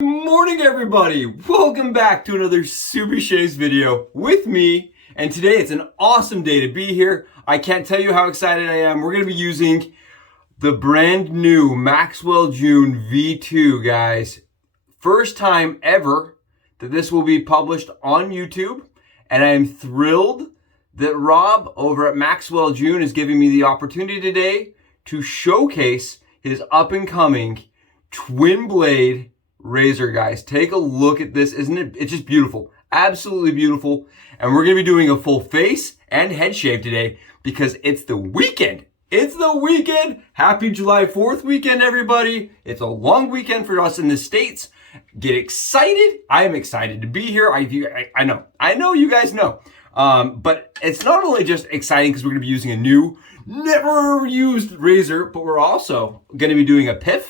Good morning, everybody. Welcome back to another Super Shaves video with me. And today it's an awesome day to be here. I can't tell you how excited I am. We're going to be using the brand new Maxwell June V2, guys. First time ever that this will be published on YouTube. And I am thrilled that Rob over at Maxwell June is giving me the opportunity today to showcase his up and coming twin blade razor, guys. Take a look at this. Isn't it? It's just beautiful. Absolutely beautiful. And we're going to be doing a full face and head shave today because it's the weekend. It's the weekend. Happy July 4th weekend, everybody. It's a long weekend for us in the States. Get excited. I am excited to be here. I know you guys know. But it's not only just exciting because we're going to be using a new, never used razor, but we're also going to be doing a PIF.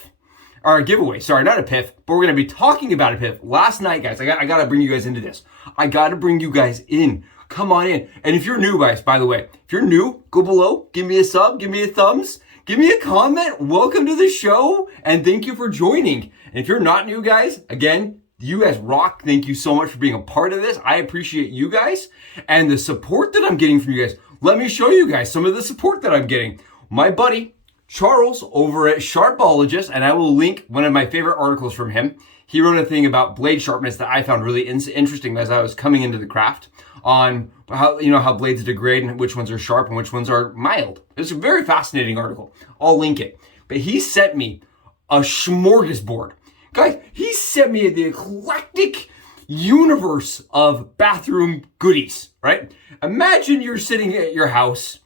Or a giveaway, sorry, not a PIF, but we're going to be talking about a PIF. Last night, guys, I got to bring you guys into this. I got to bring you guys in. Come on in. And if you're new, guys, by the way, if you're new, go below, give me a sub, give me a thumbs, give me a comment. Welcome to the show, and thank you for joining. And if you're not new, guys, again, you guys rock. Thank you so much for being a part of this. I appreciate you guys and the support that I'm getting from you guys. Let me show you guys some of the support that I'm getting. My buddy, Charles over at Sharpologist, and I will link one of my favorite articles from him. He wrote a thing about blade sharpness that I found really interesting as I was coming into the craft on how blades degrade and which ones are sharp and which ones are mild. It's a very fascinating article. I'll link it. But he sent me a smorgasbord. Guys, he sent me the eclectic universe of bathroom goodies, right? Imagine you're sitting at your house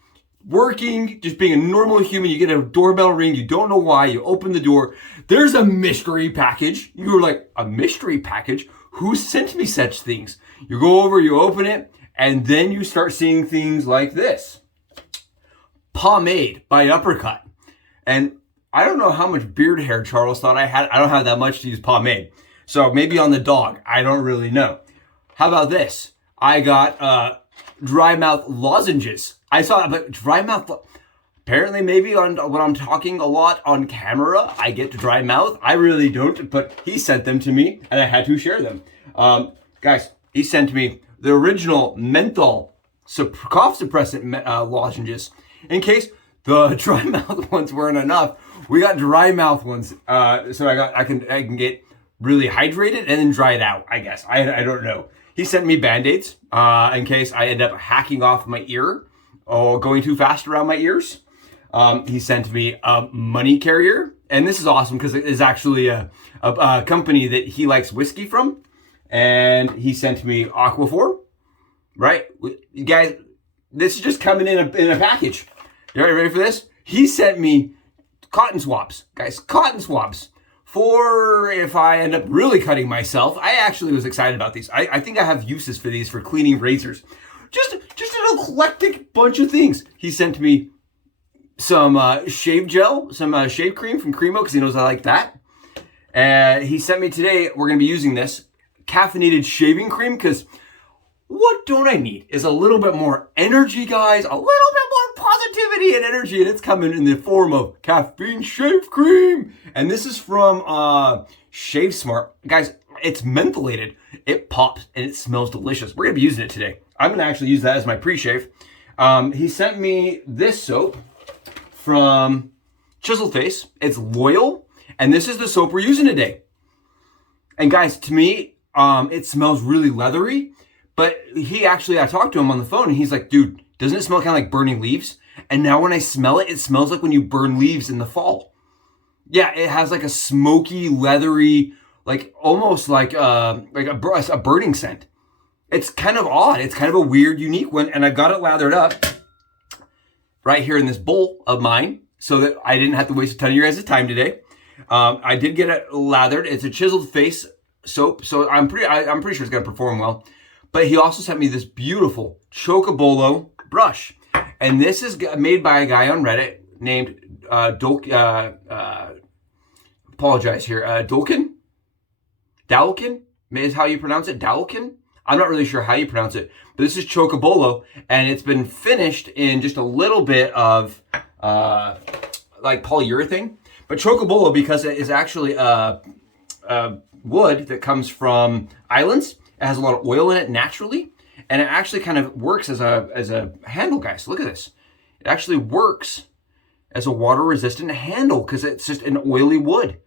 working, just being a normal human. You get a doorbell ring, you don't know why, you open the door, there's a mystery package. You're like, a mystery package? Who sent me such things? You go over, you open it, and then you start seeing things like this. Pomade by Uppercut. And I don't know how much beard hair Charles thought I had. I don't have that much to use pomade. So maybe on the dog, I don't really know. How about this? I got dry mouth lozenges. I saw, but dry mouth, apparently maybe when I'm talking a lot on camera, I get dry mouth. I really don't, but he sent them to me and I had to share them. Guys, he sent me the original menthol cough suppressant lozenges. In case the dry mouth ones weren't enough, we got dry mouth ones. So I can get really hydrated and then dry it out, I guess. I don't know. He sent me Band-Aids in case I end up hacking off my ear or going too fast around my ears. He sent me a money carrier. And this is awesome because it is actually a company that he likes whiskey from. And he sent me Aquaphor. Right? You guys, this is just coming in a package. You ready for this? He sent me cotton swabs. Guys, cotton swabs. For if I end up really cutting myself. I actually was excited about these. I think I have uses for these for cleaning razors. Just an eclectic bunch of things. He sent me some shave gel, some shave cream from Creme because he knows I like that. And he sent me today, we're going to be using this caffeinated shaving cream because what don't I need is a little bit more energy, guys, a little bit more positivity and energy, and it's coming in the form of caffeine shave cream. And this is from Shave Smart. Guys, it's mentholated. It pops and it smells delicious. We're going to be using it today. I'm going to actually use that as my pre-shave. He sent me this soap from Chiseled Face. It's Loyal, and this is the soap we're using today. And guys, to me, it smells really leathery, but I talked to him on the phone, and he's like, dude, doesn't it smell kind of like burning leaves? And now when I smell it, it smells like when you burn leaves in the fall. Yeah, it has like a smoky, leathery, like almost like a burning scent. It's kind of odd. It's kind of a weird, unique one. And I got it lathered up right here in this bowl of mine so that I didn't have to waste a ton of your guys' time today. I did get it lathered. It's a Chiseled Face soap, so I'm pretty sure it's going to perform well. But he also sent me this beautiful Chocobolo brush. And this is made by a guy on Reddit named Dalkin is how you pronounce it. Dalkin? I'm not really sure how you pronounce it, but this is Chocobolo, and it's been finished in just a little bit of like polyurethane. But Chocobolo, because it is actually wood that comes from islands. It has a lot of oil in it naturally, and it actually kind of works as a handle, guys. Look at this. It actually works as a water-resistant handle because it's just an oily wood.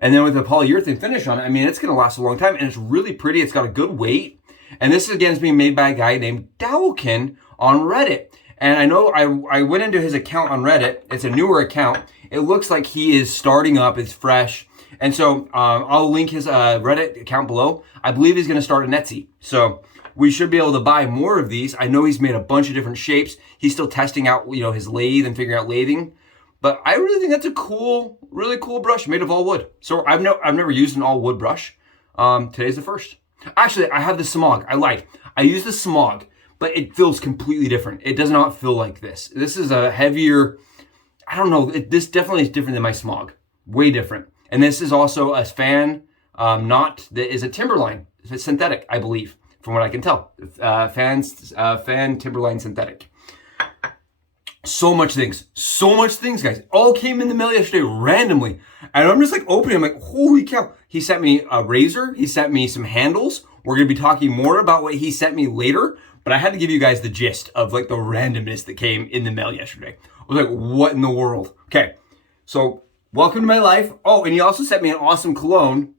And then with the polyurethane finish on it, I mean, it's going to last a long time, and it's really pretty. It's got a good weight. And this, again, is being made by a guy named Dowelkin on Reddit. And I know I went into his account on Reddit. It's a newer account. It looks like he is starting up. It's fresh. And so I'll link his Reddit account below. I believe he's going to start an Etsy. So we should be able to buy more of these. I know he's made a bunch of different shapes. He's still testing out, his lathe and figuring out lathing. But I really think that's a cool, really cool brush made of all wood. So I've never used an all wood brush. Today's the first. Actually, I have the Smog. I use the Smog, but it feels completely different. It does not feel like this. This is a heavier, I don't know. This definitely is different than my Smog. Way different. And this is also a fan knot that is a Timberline. It's synthetic, I believe, from what I can tell. Fan Timberline synthetic. So much things, guys. All came in the mail yesterday randomly. And I'm just like opening, I'm like, holy cow. He sent me a razor. He sent me some handles. We're going to be talking more about what he sent me later. But I had to give you guys the gist of like the randomness that came in the mail yesterday. I was like, what in the world? Okay, so welcome to my life. Oh, and he also sent me an awesome cologne.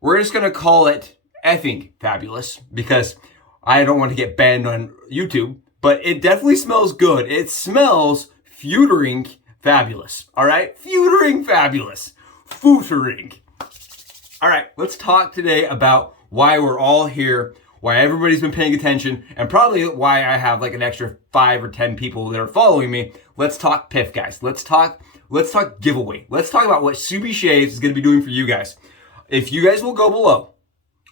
We're just going to call it effing fabulous because I don't want to get banned on YouTube. But it definitely smells good. It smells feutering fabulous. All right? Feutering fabulous. Feutering. All right, let's talk today about why we're all here, why everybody's been paying attention, and probably why I have like an extra 5 or 10 people that are following me. Let's talk PIF, guys. Let's talk giveaway. Let's talk about what Subi Shaves is going to be doing for you guys. If you guys will go below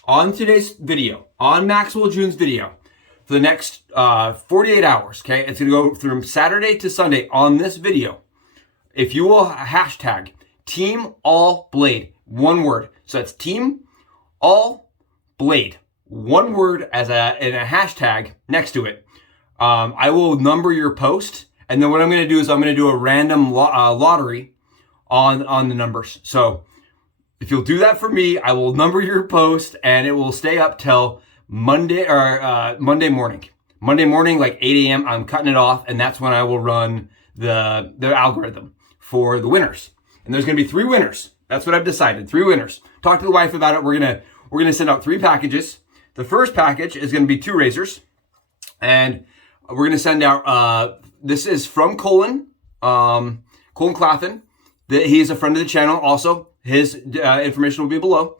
on today's video, on Maxwell June's video, for the next 48 hours, okay? It's going to go from Saturday to Sunday on this video. If you will hashtag Team All Blade, one word. So that's Team All Blade, one word in a hashtag next to it. I will number your post, and then what I'm going to do is I'm going to do a random lottery on the numbers. So if you'll do that for me, I will number your post, and it will stay up till Monday morning. Monday morning, like 8 a.m., I'm cutting it off, and that's when I will run the algorithm for the winners. And there's going to be 3 winners. That's what I've decided. 3 winners. Talk to the wife about it. We're gonna send out 3 packages. The first package is going to be 2 razors, and we're going to send out. This is from Colin Claflin. He is a friend of the channel. Also, his information will be below.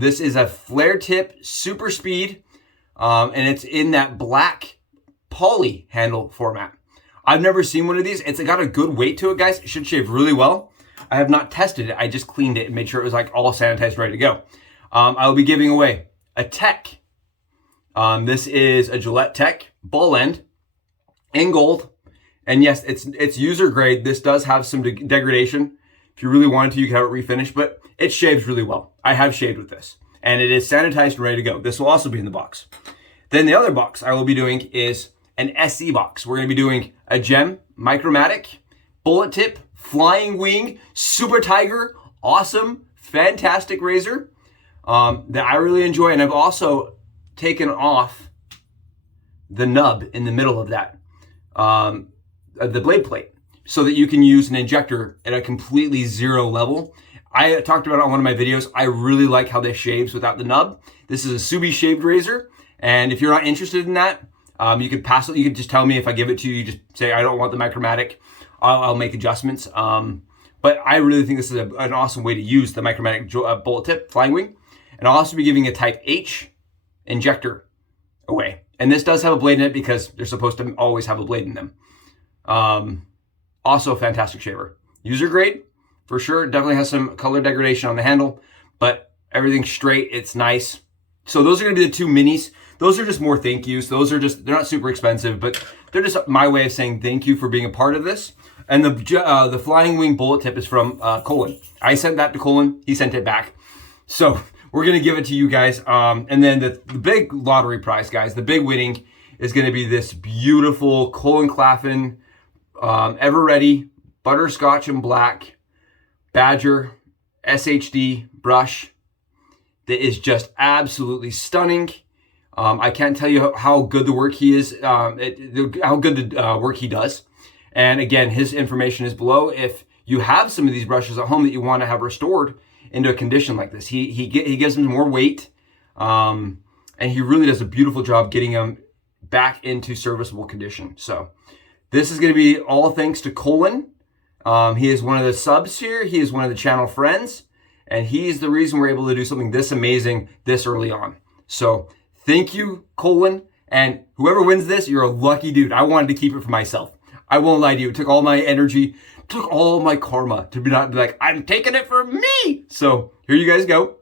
This is a flare tip super speed, and it's in that black poly handle format. I've never seen one of these. It's got a good weight to it, guys. It should shave really well. I have not tested it. I just cleaned it and made sure it was like all sanitized, ready to go. I will be giving away a Tech. This is a Gillette Tech ball end in gold. And yes, it's user grade. This does have some degradation. If you really wanted to, you could have it refinished, but it shaves really well. I have shaved with this, and it is sanitized and ready to go. This will also be in the box. Then the other box I will be doing is an SE box. We're going to be doing a gem, micromatic, bullet tip, flying wing, super tiger, awesome, fantastic razor that I really enjoy. And I've also taken off the nub in the middle of that, the blade plate, so that you can use an injector at a completely zero level. I talked about it on one of my videos. I really like how this shaves without the nub. This is a Subi shaved razor. And if you're not interested in that, you could pass it. You could just tell me if I give it to you. You just say, I don't want the micromatic. I'll make adjustments. But I really think this is an awesome way to use the micromatic bullet tip flying wing. And I'll also be giving a type H injector away. And this does have a blade in it because they're supposed to always have a blade in them. Also a fantastic shaver. User grade, for sure. Definitely has some color degradation on the handle, but everything's straight. It's nice. So those are going to be the 2 minis. Those are just more thank yous. They're not super expensive, but they're just my way of saying thank you for being a part of this. And the flying wing bullet tip is from Colin. I sent that to Colin. He sent it back. So we're going to give it to you guys. And then the big lottery prize, guys, the big winning is going to be this beautiful Colin Claflin Ever Ready Butterscotch and Black Badger SHD brush that is just absolutely stunning. I can't tell you how good the work he is, how good the work he does. And again, his information is below. If you have some of these brushes at home that you want to have restored into a condition like this, he gives them more weight, and he really does a beautiful job getting them back into serviceable condition. So this is going to be all thanks to Colin. He is one of the subs here. He is one of the channel friends, and he's the reason we're able to do something this amazing this early on. So thank you, Colin. And whoever wins this, you're a lucky dude. I wanted to keep it for myself. I won't lie to you. It took all my energy, took all my karma to be not like, I'm taking it for me. So here you guys go.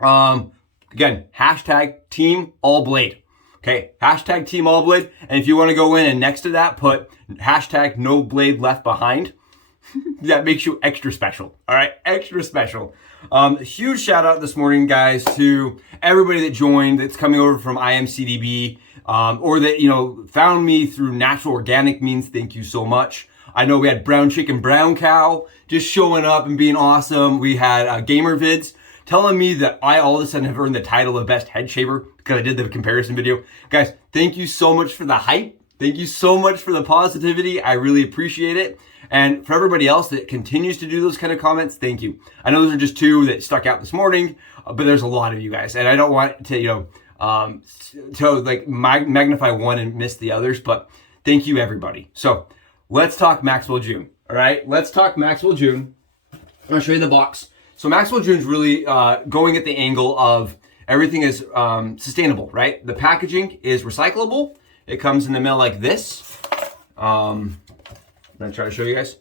Again, hashtag Team All Blade. Okay, hashtag Team All Blade. And if you want to go in and next to that, put hashtag No Blade Left Behind. That makes you extra special. All right, extra special. Huge shout out this morning, guys, to everybody that joined, that's coming over from IMCDB, or that, you know, found me through natural organic means. Thank you so much. I know we had Brown Chicken, Brown Cow just showing up and being awesome. We had Gamer Vids telling me that I all of a sudden have earned the title of best head shaver because I did the comparison video. Guys, thank you so much for the hype. Thank you so much for the positivity. I really appreciate it. And for everybody else that continues to do those kind of comments, thank you. I know those are just two that stuck out this morning, but there's a lot of you guys. And I don't want to, you know, to like magnify one and miss the others, but thank you everybody. So let's talk Maxwell June. All right, let's talk Maxwell June. I'm gonna show you the box. So Maxwell June's really going at the angle of everything is sustainable, right? The packaging is recyclable. It comes in the mail like this. I'm gonna try to show you guys.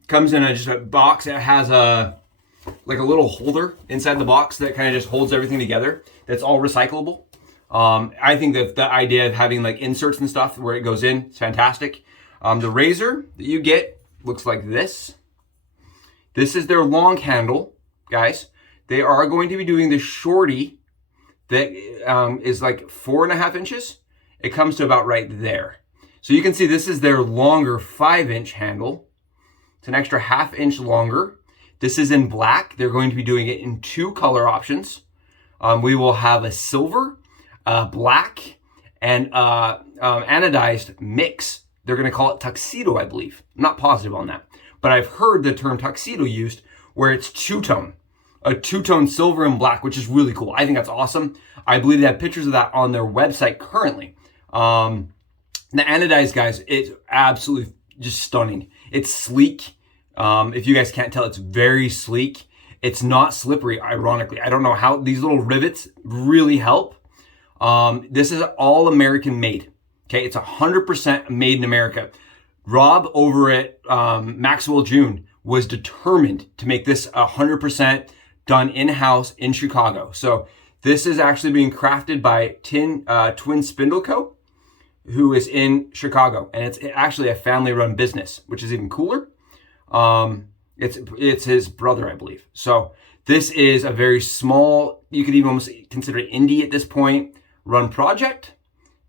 It comes in just a box. It has like a little holder inside the box that kind of just holds everything together. That's all recyclable. I think that the idea of having like inserts and stuff where it goes in is fantastic. The razor that you get looks like this. This is their long handle, guys. They are going to be doing the shorty that is like 4.5 inches. It comes to about right there. So you can see this is their longer 5-inch handle. It's an extra 1/2 inch longer. This is in black. They're going to be doing it in 2 color options. We will have a silver, black, and anodized mix. They're going to call it tuxedo, I believe. I'm not positive on that. But I've heard the term tuxedo used where it's two-tone. A two-tone silver and black, which is really cool. I think that's awesome. I believe they have pictures of that on their website currently. The anodized, guys, it's absolutely just stunning. It's sleek. If you guys can't tell, it's very sleek. It's not slippery, ironically. I don't know how these little rivets really help. This is all American made. Okay, it's 100% made in America. Rob over at Maxwell June was determined to make this 100% done in-house in Chicago. So this is actually being crafted by Twin Spindle Co., who is in Chicago, and it's actually a family-run business, which is even cooler. It's his brother, I believe. So this is a very small, you could even almost consider it indie at this point, run project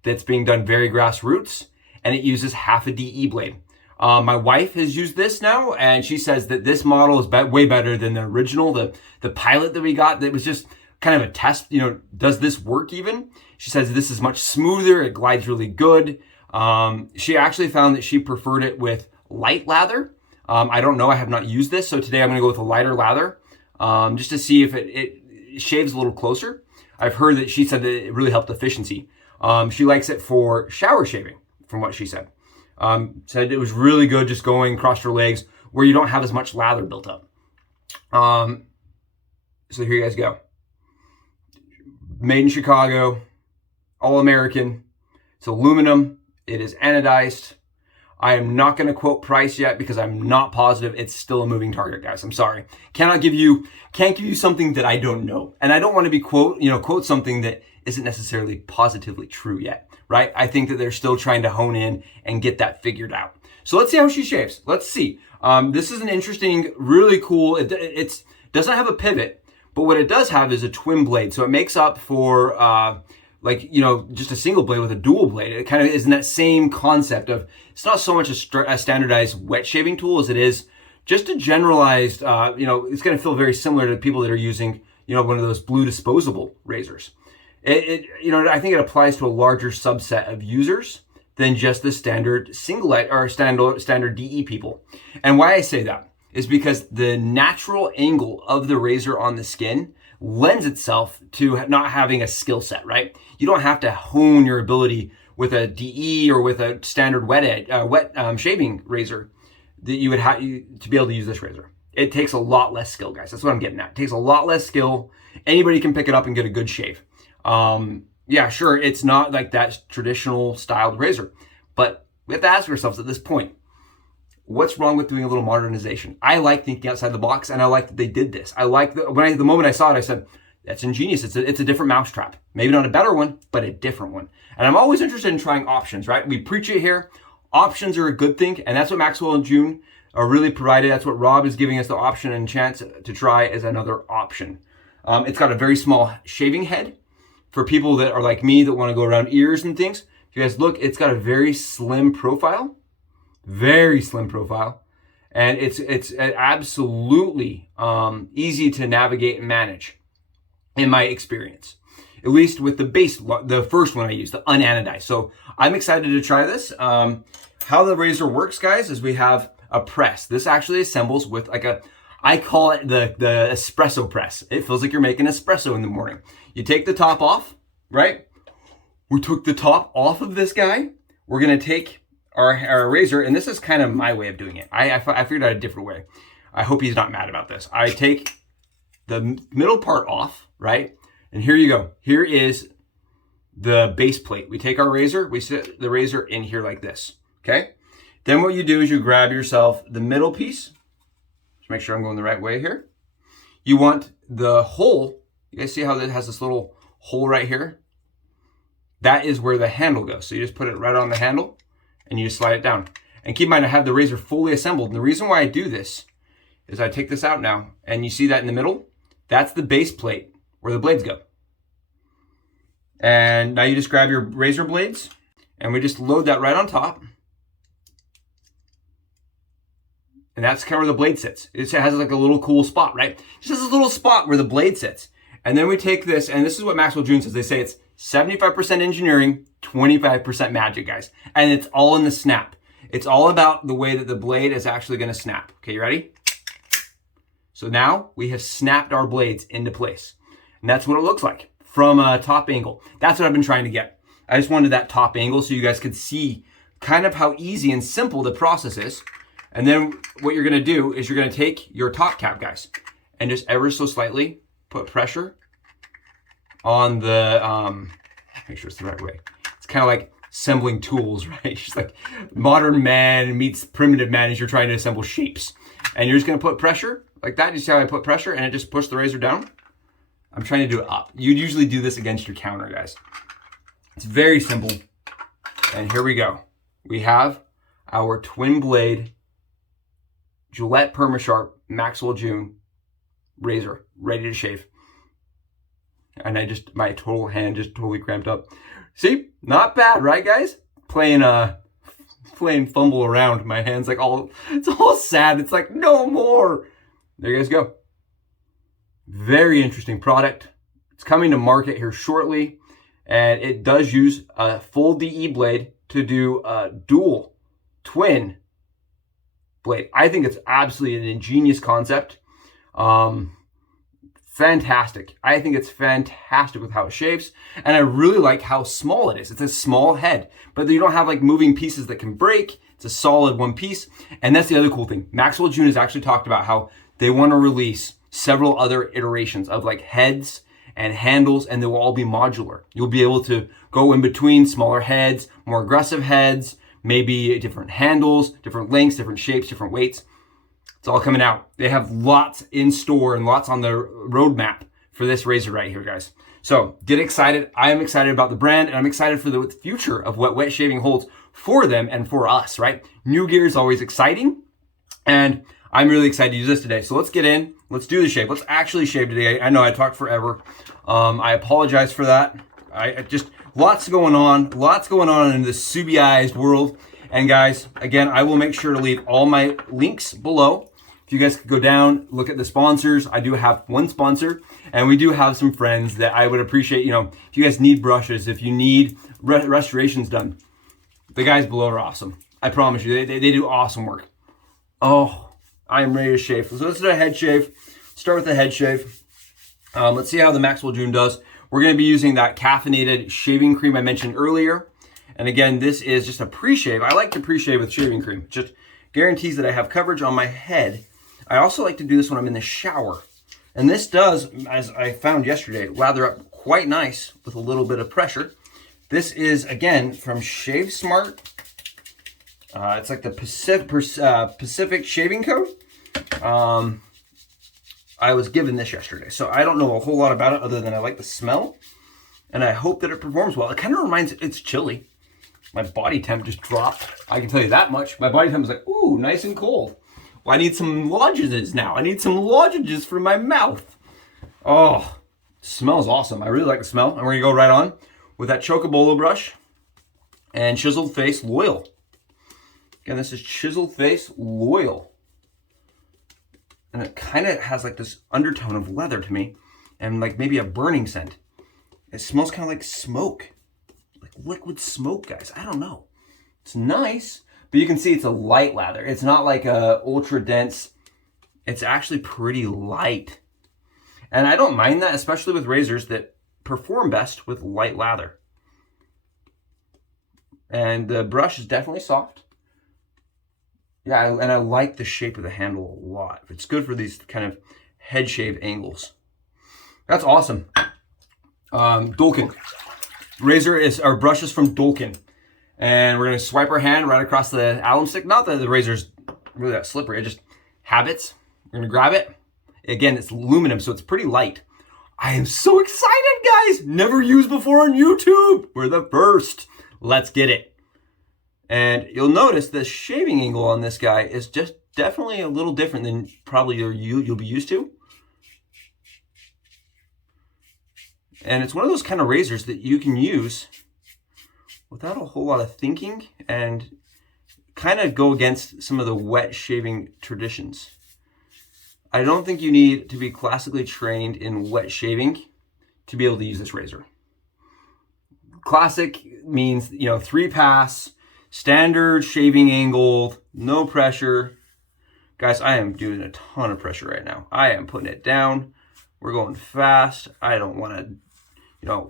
that's being done very grassroots, and it uses 1/2 DE blade. My wife has used this now, and she says that this model is way better than the original, the pilot that we got that was just kind of a test, you know, does this work even? She says this is much smoother, it glides really good. She actually found that she preferred it with light lather. I don't know, I have not used this, so today I'm gonna go with a lighter lather, just to see if it shaves a little closer. I've heard that she said that it really helped efficiency. She likes it for shower shaving, from what she said. Said it was really good just going across your legs where you don't have as much lather built up. So here you guys go. Made in Chicago, all American. It's aluminum. It is anodized. I am not going to quote price yet because I'm not positive. It's still a moving target, guys. I'm sorry. Can't give you something that I don't know. And I don't want to be quote something that isn't necessarily positively true yet, right? I think that they're still trying to hone in and get that figured out. So let's see how she shaves. Let's see. This is an interesting, really cool, it doesn't have a pivot, but what it does have is a twin blade. So it makes up for just a single blade with a dual blade. It kind of is in that same concept of, it's not so much a standardized wet shaving tool as it is just a generalized, it's going to feel very similar to people that are using, you know, one of those blue disposable razors. You know, I think it applies to a larger subset of users than just the standard singlet or standard DE people. And why I say that is because the natural angle of the razor on the skin lends itself to not having a skill set, right? You don't have to hone your ability with a DE or with a standard wet shaving razor that you would have to be able to use this razor. It takes a lot less skill, guys. That's what I'm getting at. It takes a lot less skill. Anybody can pick it up and get a good shave. Yeah, sure, it's not like that traditional styled razor, but we have to ask ourselves at this point, what's wrong with doing a little modernization? I like thinking outside the box, and I like that they did this. I like the moment I saw it, I said, that's ingenious. It's a different mousetrap. Maybe not a better one, but a different one. And I'm always interested in trying options, right? We preach it here. Options are a good thing, and that's what Maxwell and June are really provided. That's what Rob is giving us the option and chance to try as another option. It's got a very small shaving head for people that are like me that want to go around ears and things. If you guys look, it's got a very slim profile, and it's absolutely easy to navigate and manage in my experience, at least with the first one I used, the unanodized. So I'm excited to try this. How the razor works, guys, is we have a press. This actually assembles with like I call it the espresso press. It feels like you're making espresso in the morning. You take the top off, right? We took the top off of this guy. We're gonna take our razor, and this is kind of my way of doing it. I figured out a different way. I hope he's not mad about this. I take the middle part off, right? And here you go. Here is the base plate. We take our razor, we sit the razor in here like this, okay? Then what you do is you grab yourself the middle piece. Just make sure I'm going the right way here. You want the hole. You guys see how it has this little hole right here? That is where the handle goes. So you just put it right on the handle and you just slide it down. And keep in mind, I have the razor fully assembled. And the reason why I do this is I take this out now, and you see that in the middle? That's the base plate where the blades go. And now you just grab your razor blades, and we just load that right on top. And that's kind of where the blade sits. It has like a little cool spot, right? Just has a little spot where the blade sits. And then we take this, and this is what Maxwell June says. They say it's 75% engineering, 25% magic, guys. And it's all in the snap. It's all about the way that the blade is actually going to snap. Okay, you ready? So now we have snapped our blades into place. And that's what it looks like from a top angle. That's what I've been trying to get. I just wanted that top angle so you guys could see kind of how easy and simple the process is. And then what you're going to do is you're going to take your top cap, guys, and just ever so slightly put pressure on the, make sure it's the right way. It's kind of like assembling tools, right? It's just like modern man meets primitive man as you're trying to assemble shapes. And you're just going to put pressure like that. You see how I put pressure and it just pushed the razor down? I'm trying to do it up. You'd usually do this against your counter, guys. It's very simple. And here we go. We have our twin blade Gillette Permasharp Maxwell June razor ready to shave. And my total hand just totally cramped up. See, not bad, right, guys? Playing fumble around. My hand's like it's all sad. It's like, no more. There you guys go. Very interesting product. It's coming to market here shortly. And it does use a full DE blade to do a dual twin blade. I think it's absolutely an ingenious concept. Fantastic. I think it's fantastic with how it shaves. And I really like how small it is. It's a small head, but you don't have like moving pieces that can break. It's a solid one piece. And that's the other cool thing. Maxwell June has actually talked about how they want to release several other iterations of like heads and handles, and they will all be modular. You'll be able to go in between smaller heads, more aggressive heads, maybe different handles, different lengths, different shapes, different weights. It's all coming out. They have lots in store and lots on the roadmap for this razor right here, guys. So get excited. I am excited about the brand, and I'm excited for the future of what wet shaving holds for them and for us, right? New gear is always exciting, and I'm really excited to use this today. So let's get in. Let's do the shave. Let's actually shave today. I know I talked forever. I apologize for that. I just, lots going on in the Subiized world. And guys, again, I will make sure to leave all my links below If you guys could go down, look at the sponsors. I do have one sponsor, and we do have some friends that I would appreciate. You know, if you guys need brushes, if you need restorations done, the guys below are awesome. I promise you, they do awesome work. Oh, I am ready to shave. So let's do a head shave. Start with the head shave. Let's see how the Maxwell June does. We're going to be using that caffeinated shaving cream I mentioned earlier. And again, this is just a pre-shave. I like to pre-shave with shaving cream. It just guarantees that I have coverage on my head. I also like to do this when I'm in the shower. And this does, as I found yesterday, lather up quite nice with a little bit of pressure. This is, again, from Shave Smart. It's like the Pacific Shaving Co. I was given this yesterday, so I don't know a whole lot about it other than I like the smell, and I hope that it performs well. It kind of reminds, it's chilly. My body temp just dropped. I can tell you that much. My body temp was like, ooh, nice and cold. Well, I need some lozenges now. I need some lozenges for my mouth. Oh, smells awesome. I really like the smell. And we're gonna go right on with that Chocobolo brush and Chiseled Face Loyal. Again, this is Chiseled Face Loyal. And it kind of has like this undertone of leather to me, and like maybe a burning scent. It smells kind of like smoke, like liquid smoke, guys. I don't know. It's nice, but you can see it's a light lather. It's not like a ultra dense. It's actually pretty light. And I don't mind that, especially with razors that perform best with light lather. And the brush is definitely soft. Yeah, and I like the shape of the handle a lot. It's good for these kind of head shave angles. That's awesome. Dolken. Our brush is from Dolken. And we're gonna swipe our hand right across the alum stick. Not that the razor's really that slippery, it just habits. We're gonna grab it. Again, it's aluminum, so it's pretty light. I am so excited, guys. Never used before on YouTube. We're the first. Let's get it. And you'll notice the shaving angle on this guy is just definitely a little different than probably you'll be used to. And it's one of those kind of razors that you can use without a whole lot of thinking and kind of go against some of the wet shaving traditions. I don't think you need to be classically trained in wet shaving to be able to use this razor. Classic means, 3-pass, standard shaving angle, no pressure. Guys, I am doing a ton of pressure right now. I am putting it down. We're going fast. I don't want to,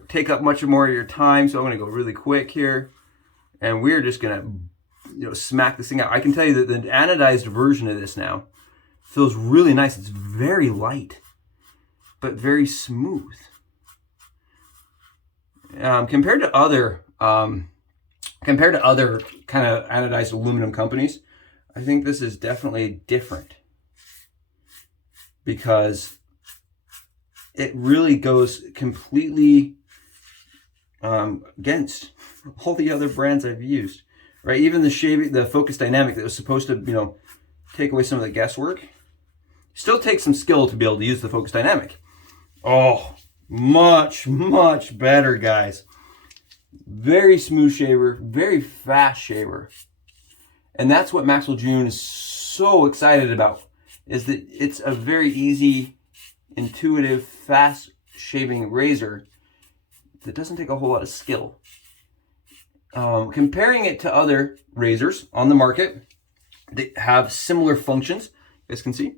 take up much more of your time, so I'm going to go really quick here. And we're just going to, smack this thing out. I can tell you that the anodized version of this now feels really nice. It's very light, but very smooth. Compared to other kind of anodized aluminum companies, I think this is definitely different because it really goes completely against all the other brands I've used, right? Even the Focus Dynamic that was supposed to, take away some of the guesswork, still takes some skill to be able to use the Focus Dynamic. Oh, much, much better, guys. Very smooth shaver, very fast shaver. And that's what Maxwell June is so excited about, is that it's a very easy, intuitive, fast shaving razor that doesn't take a whole lot of skill. Comparing it to other razors on the market that have similar functions, you guys can see.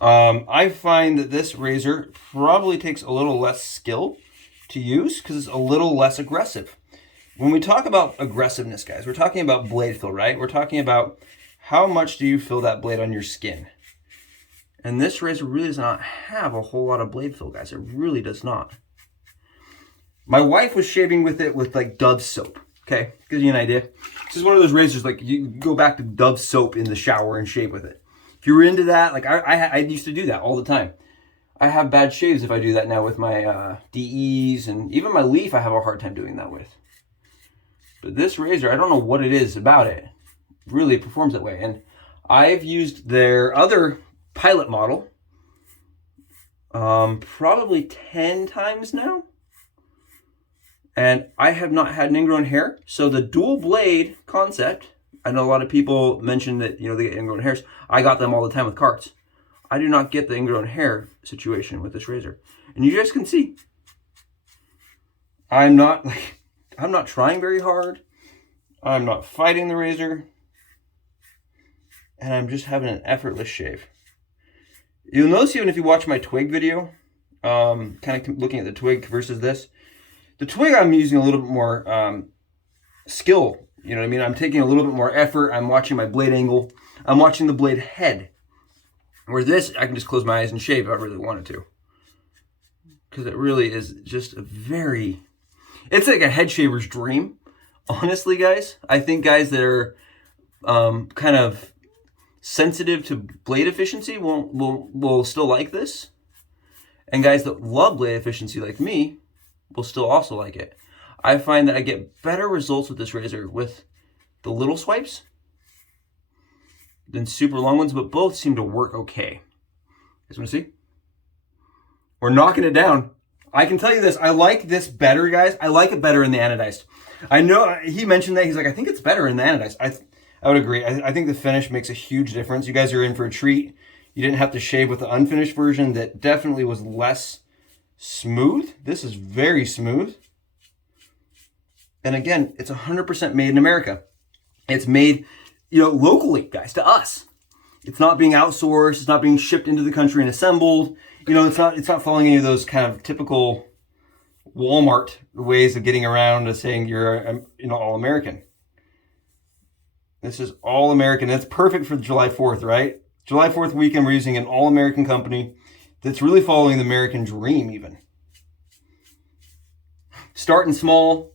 I find that this razor probably takes a little less skill to use because it's a little less aggressive. When we talk about aggressiveness, guys, we're talking about blade fill, right? We're talking about how much do you fill that blade on your skin. And this razor really does not have a whole lot of blade fill, guys. It really does not. My wife was shaving with it with like Dove soap. Okay, gives you an idea. This is one of those razors, like you go back to Dove soap in the shower and shave with it. If you were into that, like I used to do that all the time. I have bad shaves if I do that now with my DEs, and even my leaf I have a hard time doing that with. But this razor, I don't know what it is about it. Really performs that way. And I've used their other pilot model probably 10 times now. And I have not had an ingrown hair. So the dual blade concept I know a lot of people mention that, you know, they get ingrown hairs. I got them all the time with carts. I do not get the ingrown hair situation with this razor. And you guys can see, I'm not trying very hard. I'm not fighting the razor. And I'm just having an effortless shave. You'll notice even if you watch my twig video, kind of looking at the twig versus this, the twig I'm using a little bit more skill. You know what I mean? I'm taking a little bit more effort. I'm watching my blade angle. I'm watching the blade head. Where this, I can just close my eyes and shave if I really wanted to. Because it really is just a very... It's like a head shaver's dream. Honestly, guys. I think guys that are kind of sensitive to blade efficiency will still like this. And guys that love blade efficiency like me will still also like it. I find that I get better results with this razor with the little swipes than super long ones, but both seem to work okay. You guys want to see? We're knocking it down. I can tell you this, I like this better, guys. I like it better in the anodized. I know he mentioned that. He's like, I think it's better in the anodized. I would agree. I think the finish makes a huge difference. You guys are in for a treat. You didn't have to shave with the unfinished version that definitely was less smooth. This is very smooth. And again, it's 100% made in America. It's made, you know, locally, guys, to us. It's not being outsourced. It's not being shipped into the country and assembled. You know, it's not following any of those kind of typical Walmart ways of getting around to saying you're, you know, all American. This is all American. That's perfect for July 4th, right? July 4th weekend, we're using an all American company that's really following the American dream even. Starting small,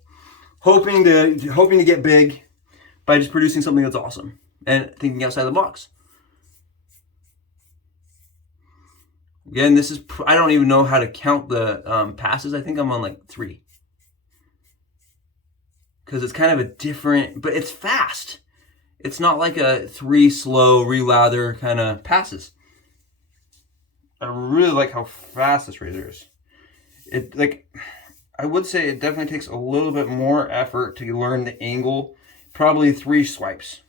hoping to get big by just producing something that's awesome and thinking outside the box. Again, this is, I don't even know how to count the passes. I think I'm on like 3. Because it's kind of a different, but it's fast. It's not like a 3 slow re-lather kind of passes. I really like how fast this razor is. It, like, I would say it definitely takes a little bit more effort to learn the angle. Probably 3 swipes.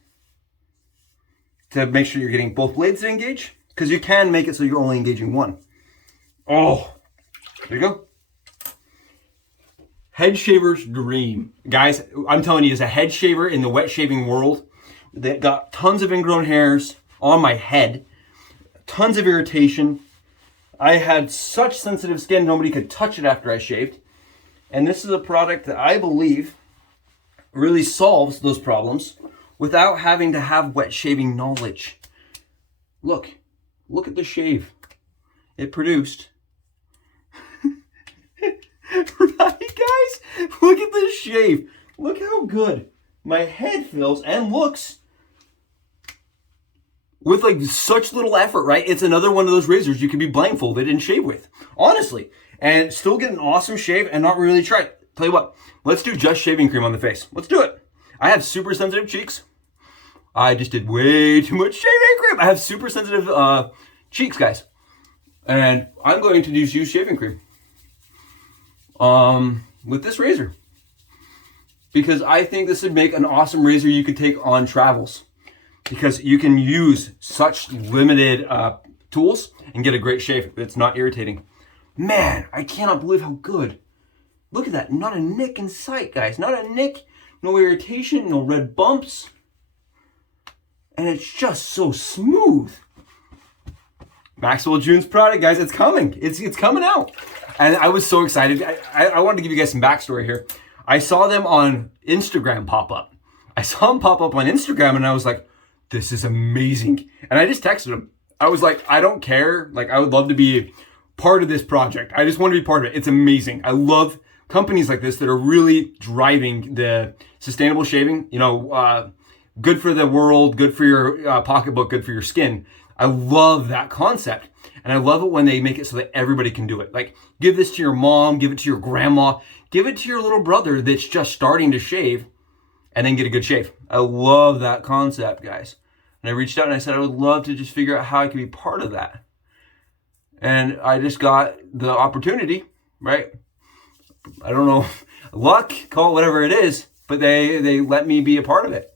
To make sure you're getting both blades to engage. Because you can make it so you're only engaging one. Oh, there you go. Head shaver's dream. Guys, I'm telling you, as a head shaver in the wet shaving world, that got tons of ingrown hairs on my head, tons of irritation. I had such sensitive skin, nobody could touch it after I shaved. And this is a product that I believe really solves those problems without having to have wet shaving knowledge. Look at the shave it produced. Right, guys? Look at this shave. Look how good my head feels and looks with like such little effort, right? It's another one of those razors you can be blindfolded and shave with, honestly, and still get an awesome shave and not really try it. Tell you what, let's do just shaving cream on the face. Let's do it. I have super sensitive cheeks. I just did way too much shaving cream. I have super sensitive cheeks, guys. And I'm going to just use shaving cream with this razor. Because I think this would make an awesome razor you could take on travels. Because you can use such limited tools and get a great shave. It's not irritating. Man, I cannot believe how good. Look at that. Not a nick in sight, guys. Not a nick. No irritation. No red bumps. And it's just so smooth. Maxwell June's product, guys. It's coming. It's coming out. And I was so excited. I wanted to give you guys some backstory here. I saw them on Instagram pop up. I saw them pop up on Instagram and I was like, this is amazing. And I just texted them. I was like, I don't care. Like, I would love to be part of this project. I just want to be part of it. It's amazing. I love companies like this that are really driving the sustainable shaving. You know, good for the world, good for your pocketbook, good for your skin. I love that concept. And I love it when they make it so that everybody can do it. Like, give this to your mom, give it to your grandma, give it to your little brother that's just starting to shave and then get a good shave. I love that concept, guys. And I reached out and I said, I would love to just figure out how I could be part of that. And I just got the opportunity, right? I don't know, luck, call it whatever it is, but they let me be a part of it.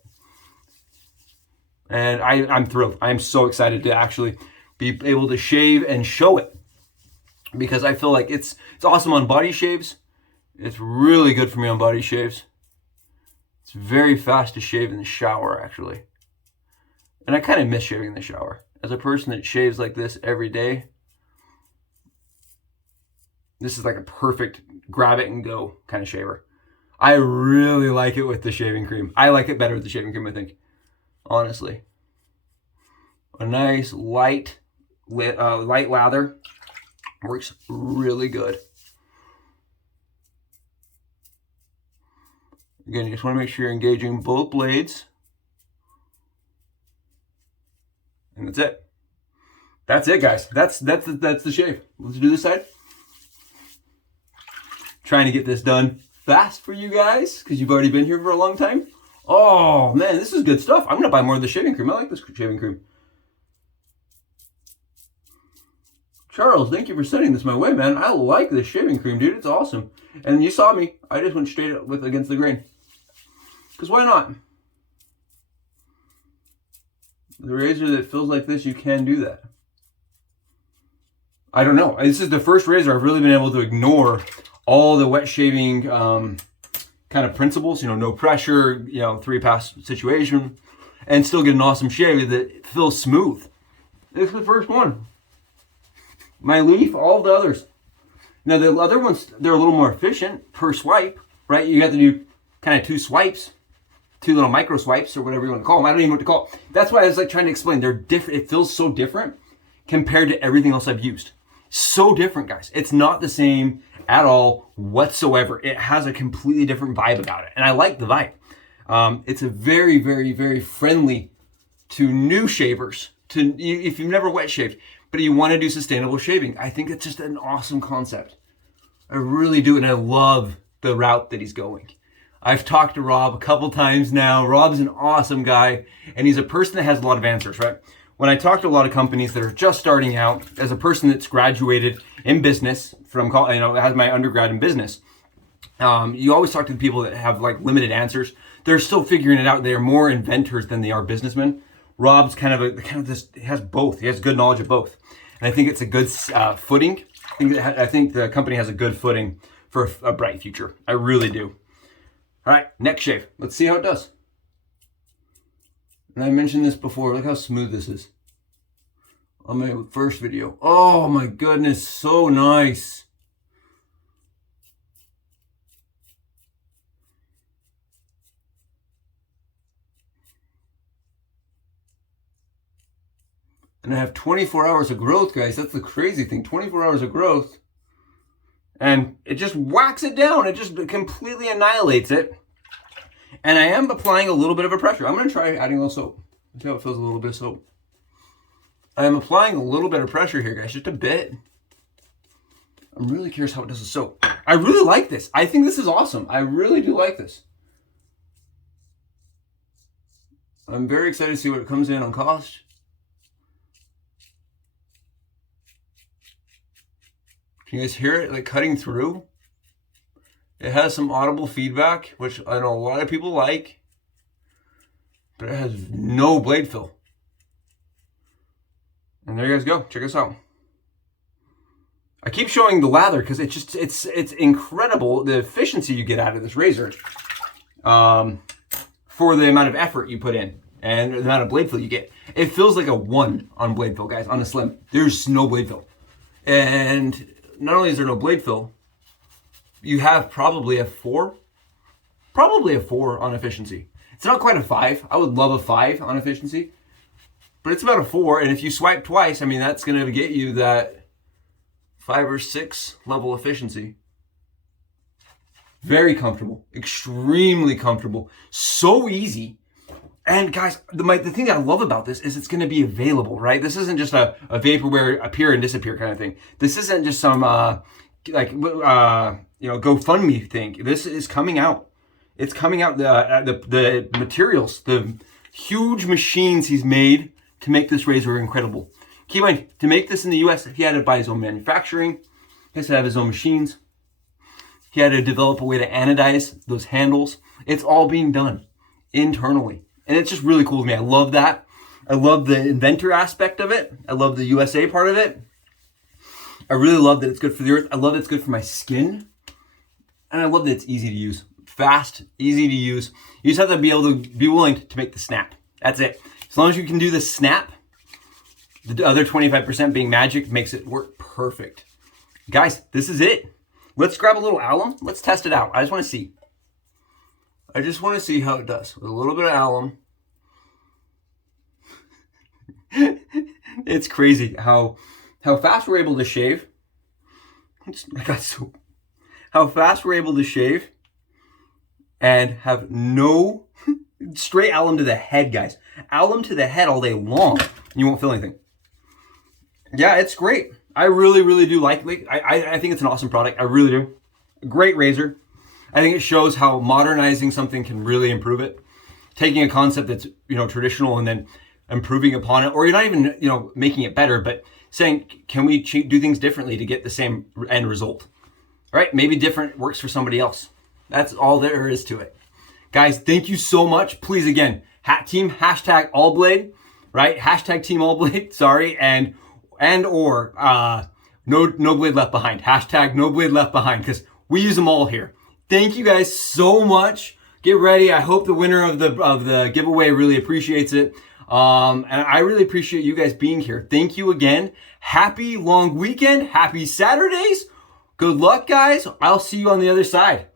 And I'm thrilled. I'm so excited to actually be able to shave and show it, because I feel like it's awesome on body shaves. It's really good for me on body shaves. It's very fast to shave in the shower, actually. And I kind of miss shaving in the shower. As a person that shaves like this every day, this is like a perfect grab it and go kind of shaver. I really like it with the shaving cream. I like it better with the shaving cream, I think. Honestly. A nice light lather works really good. Again, you just want to make sure you're engaging both blades. And that's it. That's it, guys. That's the shave. Let's do this side. Trying to get this done fast for you guys, because you've already been here for a long time. Oh, man, this is good stuff. I'm going to buy more of the shaving cream. I like this shaving cream. Charles, thank you for sending this my way, man. I like this shaving cream, dude. It's awesome. And you saw me. I just went straight up against the grain. Because why not? The razor that feels like this, you can do that. I don't know. This is the first razor I've really been able to ignore all the wet shaving kind of principles. You know, no pressure, you know, 3-pass situation, and still get an awesome shave that feels smooth. This is the first one. My leaf, all the others. Now the other ones, they're a little more efficient per swipe, right? You have to do kind of 2 swipes, 2 little micro swipes, or whatever you want to call them. I don't even know what to call it. That's why I was like trying to explain. They're different. It feels so different compared to everything else I've used. So different, guys. It's not the same at all whatsoever. It has a completely different vibe about it, and I like the vibe. It's a very, very, very friendly to new shavers. If you've never wet shaved, but you want to do sustainable shaving, I think it's just an awesome concept. I really do, and I love the route that he's going. I've talked to Rob a couple times now. Rob's an awesome guy, and he's a person that has a lot of answers, right? When I talk to a lot of companies that are just starting out, as a person that's graduated in business from, has my undergrad in business, you always talk to the people that have like limited answers. They're still figuring it out. They're more inventors than they are businessmen. Rob's kind of this, he has both. He has good knowledge of both. And I think it's a good footing. I think the company has a good footing for a bright future. I really do. All right, next shave. Let's see how it does. And I mentioned this before. Look how smooth this is on my first video. Oh my goodness, so nice. And I have 24 hours of growth, guys. That's the crazy thing. 24 hours of growth. And it just whacks it down. It just completely annihilates it. And I am applying a little bit of a pressure. I'm going to try adding a little soap. See how it feels, a little bit of soap. I'm applying a little bit of pressure here, guys. Just a bit. I'm really curious how it does with soap. I really like this. I think this is awesome. I really do like this. I'm very excited to see what it comes in on cost. Can you guys hear it like cutting through? It has some audible feedback, which I know a lot of people like, but it has no blade fill. And there you guys go. Check this out. I keep showing the lather because it's incredible the efficiency you get out of this razor for the amount of effort you put in and the amount of blade fill you get. It feels like a 1 on blade fill, guys. On a slim, there's no blade fill, and not only is there no blade fill, you have probably a 4 on efficiency. It's not quite a 5. I would love a 5 on efficiency, but it's about a 4. And if you swipe twice, I mean, that's going to get you that 5 or 6 level efficiency. Very comfortable, extremely comfortable, so easy. And guys, the thing that I love about this is it's going to be available, right? This isn't just a vaporware appear and disappear kind of thing. This isn't just some GoFundMe thing. This is coming out. It's coming out. The materials, the huge machines he's made to make this razor are incredible. Keep in mind, to make this in the US, he had to buy his own manufacturing. He has to have his own machines. He had to develop a way to anodize those handles. It's all being done internally. And it's just really cool to me. I love that. I love the inventor aspect of it. I love the USA part of it. I really love that it's good for the earth. I love that it's good for my skin. And I love that it's easy to use. Fast, easy to use. You just have to be able to be willing to make the snap. That's it. As long as you can do the snap, the other 25% being magic makes it work perfect. Guys, this is it. Let's grab a little alum. Let's test it out. I just want to see. I just want to see how it does with a little bit of alum. It's crazy how fast we're able to shave. How fast we're able to shave and have no straight alum to the head, guys. Alum to the head all day long. You won't feel anything. Yeah, it's great. I really, really do like it. I think it's an awesome product. I really do. Great razor. I think it shows how modernizing something can really improve it. Taking a concept that's, traditional and then improving upon it, or you're not even, making it better, but saying, can we do things differently to get the same end result? Right? Maybe different works for somebody else. That's all there is to it. Guys, thank you so much. Please, again, team hashtag Allblade, right? Hashtag team Allblade, sorry, and or no blade left behind. Hashtag no blade left behind, because we use them all here. Thank you guys so much. Get ready. I hope the winner of the giveaway really appreciates it. And I really appreciate you guys being here. Thank you again. Happy long weekend. Happy Saturdays. Good luck, guys. I'll see you on the other side.